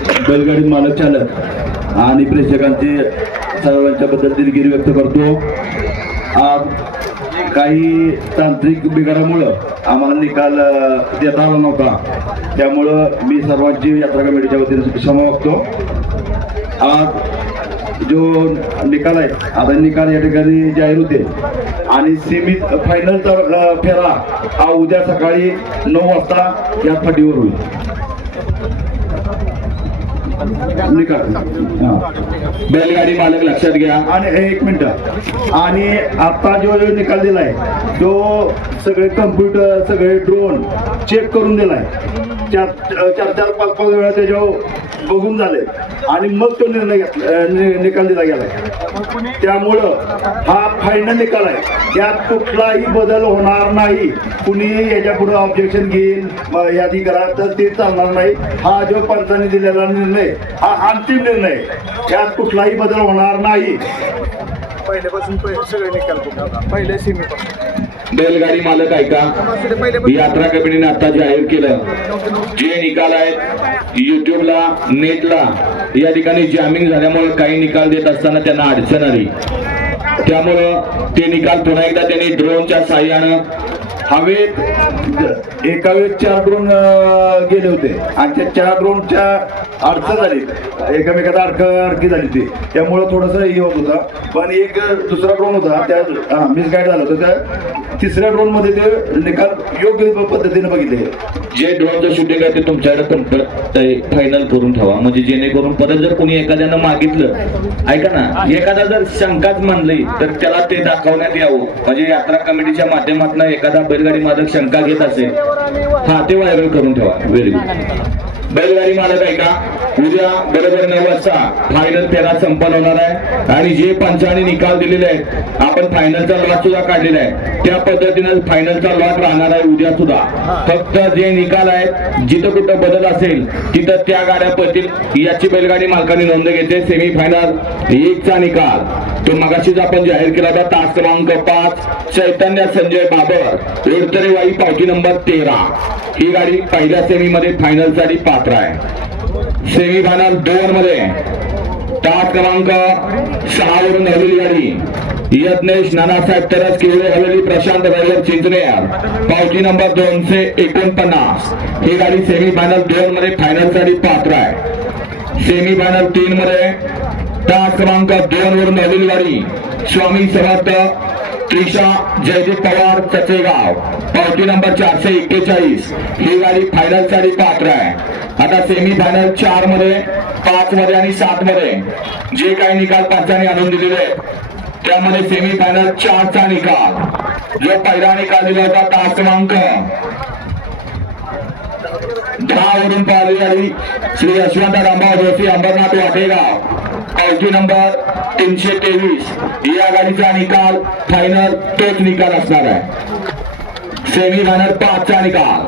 बैलगाडी मालक चालक आणि प्रेक्षकांचे सर्वांच्या बद्दल दिलगिरी व्यक्त करतो. आज काही तांत्रिक बिघाडामुळं आम्हाला निकाल देता आला नव्हता. त्यामुळं मी सर्वांची यात्रा कमिटीच्या वतीने क्षमा मागतो. आज जो निकाल आहे आता निकाल या ठिकाणी जाहीर होते. आणि सीमित फायनलचा फेरा हा उद्या सकाळी नऊ वाजता या फाटीवर होईल. निकाल बैलगाडी मालक लक्षात घ्या. आणि हे एक मिनिट. आणि आता जो निकाल दिलाय तो सगळे कम्प्युटर सगळे ड्रोन चेक करून दिलाय. चार चार चार पाच पाच वेळा त्याच्यावर बघून झाले. आणि मग तो निर्णय घेतला निकाल दिला गेला. त्यामुळं हा फायनल निकाल आहे. त्यात कुठलाही बदल होणार नाही. कुणी याच्यापुढे ऑब्जेक्शन घेईल यादी करा तर ते चालणार नाही. हा जो पंचाने दिलेला निर्णय हा अंतिम निर्णय यात त्यात कुठलाही बदल होणार नाही. पहिल्यापासून सगळे निकाल पहिल्या सीमेपासून बैलगाडी मालक ऐका यात्रा कमिटीने आता जाहीर केलं. जे निकाल आहेत युट्यूबला नेटला या ठिकाणी जामीन झाल्यामुळे काही निकाल देत असताना त्यांना अडचण आली. त्यामुळं ते निकाल पुन्हा एकदा त्यांनी ड्रोनच्या साह्यानं हवेत एका वेळेस चार ड्रोन गेले होते. आणि त्या चार ड्रोनच्या अडचण झाली. एकामेकात अडक अडकी झाली ती त्यामुळं थोडंसं हे होत होतं. पण एक दुसरा ड्रोन होता त्या मिस गाईड झालं होतं. त्या तिसऱ्या ड्रोनमध्ये ते निकाल योग्य पद्धतीने बघितले. जे ड्रोनचं शूटिंग आहे ते तुमच्याकडे फायनल करून ठेवा. म्हणजे जेणेकरून परत जर कोणी एखाद्यानं मागितलं ऐका ना एखादा जर शंकाच मानली तर त्याला ते दाखवण्यात यावं. म्हणजे यात्रा कमिटीच्या माध्यमातून एखादा बैलगाडी मालक शंका घेत असेल हा ते व्हायरल करून ठेवा. व्हेरी गुड बैलगाडी मालक का? उद्या बरोबर नऊ वाजता फायनल फेरा संपन्न होणार आहे. आणि जे पंचाने निकाल दिलेले आहेत आपण फायनलचा लॉट सुद्धा काढलेला आहे. त्या पद्धतीनं फायनलचा लॉट राहणार आहे उद्या सुद्धा. फक्त जे निकाल आहेत जिथं कुठं बदल असेल तिथं त्या गाड्या पळतील. याची बैलगाडी मालकाने नोंद घेते. सेमी फायनल एकचा निकाल. तो मगाशीच आपण जाहीर केला होता तास क्रमांक पाच चैतन्य संजय बाबर ओडतरे वाई पावती नंबर तेरा. ही गाडी पहिल्या सेमी मध्ये फायनल पात्र आहे सेमी फायनल दोन मध्ये तास क्रमांक सहा वरून हवेली गाडी. यज्ञेश नानासाहेब तरस केवळे हवेली प्रशांत ड्रायव्हर चिंचनेर पावती नंबर दोनशे एकोणपन्नास. ही गाडी सेमी फायनल दोन मध्ये फायनलसाठी पात्र आहे. सेमी फायनल तीन मध्ये तास क्रमांक दोन वरून हवेली गाडी. स्वामी समर्थ ईशा जयदीप पवार चचेगाव पावती नंबर चारशे एक्केचाळीस. ही गाडी फायनलसाठी पात्र आहे. आता सेमी फायनल चारमध्ये पाच मध्ये आणि सात मध्ये जे काही निकाल पंचाने आणून दिलेले आहेत त्यामध्ये सेमी फायनल चारचा निकाल. जो पहिला निकाल दिला होता तास क्रमांक दहा वरून पाहिली गाडी श्री यशवंत रामभाव जोशी अंबरनाथ वाटेगाव. पावती नंबर तीनशे तेवीस. या गाडीचा निकाल फायनल तोच निकाल असणार आहे. सेमी फायनल पाचचा निकाल.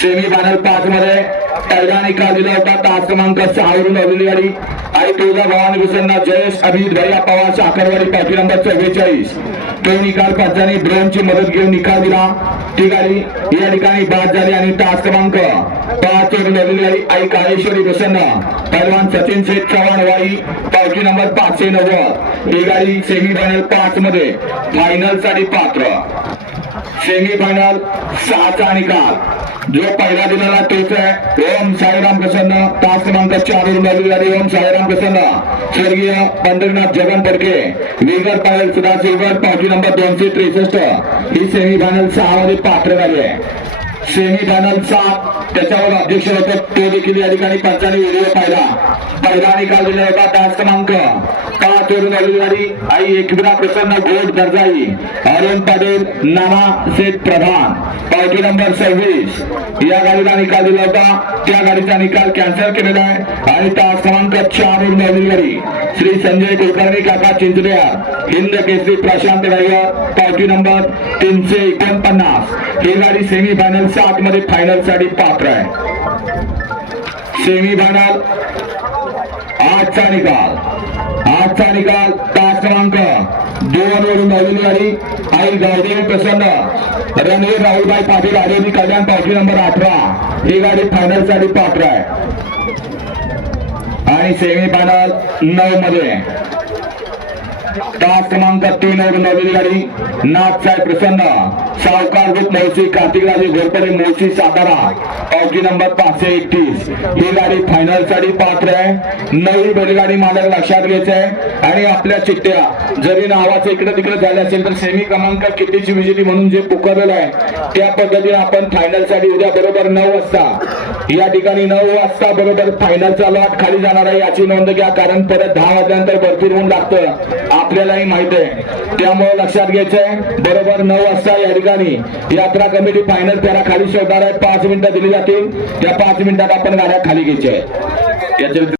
सेमी फायनल पाच मध्ये पहिला निकाल दिला होता तास क्रमांक सहावरून वरून गाडी तुळजा भवानी प्रसन्न जयेश अभिजित भैया पवार साखरवाडी पाठी नंबर चव्वेचाळीस. तो निकाल पंचांनी ड्रोनची मदत घेऊन निकाल दिला. ती गाडी या ठिकाणी बाद झाली आणि तास क्रमांक पाच वरून हवेली गाडी आई काळेश्वरी प्रसन्न पैलवान सचिन शेठ चव्हाण वाई पावती नंबर पाचशे नव्वद. ही गाडी सेमी फायनल पाच मध्ये फायनलसाठी पात्र. सेमीफायनल सहाचा निकाल. जो पहिला दिलेला तोच आहे. ओम साईराम प्रसन्न. तास क्रमांक चार वरून ओम साईराम प्रसन्न. स्वर्गीय पंढरीनाथ जगन पडके विगर पायल सुधा सिल्वर. पावती नंबर दोनशे त्रेसष्ट. ही सेमीफायनल सहा मध्ये पात्र झाली आहे. सेमीफायनलचा त्याच्यावर अध्यक्ष होते तो देखील या ठिकाणी पंचाने व्हिडिओ पाहिला. पहिला निकाल दिला होता तास क्रमांक. पाच वरून आलेली आई एकविरा प्रसन्न घोट दर्जाई. अरुण पटेल नाना शेठ प्रधान. पावती नंबर सव्वीस. या गाडीला निकाल दिला होता. त्या गाडीचा निकाल कॅन्सल केलेला आहे. आणि तास क्रमांक चार वरून श्री संजय कुलकर्णी काका चिंचड्यार हिंद केसरी प्रशांत ड्रायव्हर पावती नंबर तीनशे एकोणपन्नास. ही गाडी सेमी सात मध्ये फायनलसाठी पात्र आहे. सेमी फायनल आजचा निकाल. आजचा निकाल तास क्रमांक दोन वरून नवीन गाडी आई गावदेवी प्रसन्न रणवीर राहुलभाई पाटील आरोग्य कल्याण पावती नंबर अठरा. ही गाडी फायनलसाठी पात्र आहे. आणि सेमी फायनल नऊ मध्ये. तास क्रमांक तीन वरून नवलेली गाडी नाथसाहेब प्रसन्न. सावकार ग्रुप मोशी कार्तिकराजे घोरपडे मोशी सातारा. पावकी नंबर पाचशे एकतीस. ही गाडी फायनलसाठी पात्र आहे. नवी बैलगाडी मालक लक्षात घ्यायचं आहे आणि आपल्या चिठ्ठ्या जरी नावाचं इकडे तिकडे झालं असेल तर सेमी क्रमांक कितीची विजेती म्हणून जे पुकारलेलं आहे त्या पद्धतीने आपण फायनलसाठी उद्या बरोबर नऊ वाजता या ठिकाणी नऊ वाजता बरोबर फायनलचा लॉट खाली जाणार आहे याची नोंद घ्या कारण परत दहा वाजल्यानंतर भरपूर ऊन लागतं. आपल्यालाही माहीत आहे. त्यामुळे लक्षात घ्यायचंय बरोबर नऊ वाजता या ठिकाणी यात्रा कमिटी फायनल त्याला खाली शोधणार आहे. पाच मिनिटं दिली जातील. त्या पाच मिनिटात आपण गाड्या खाली घ्यायच्या आहेत. याच्या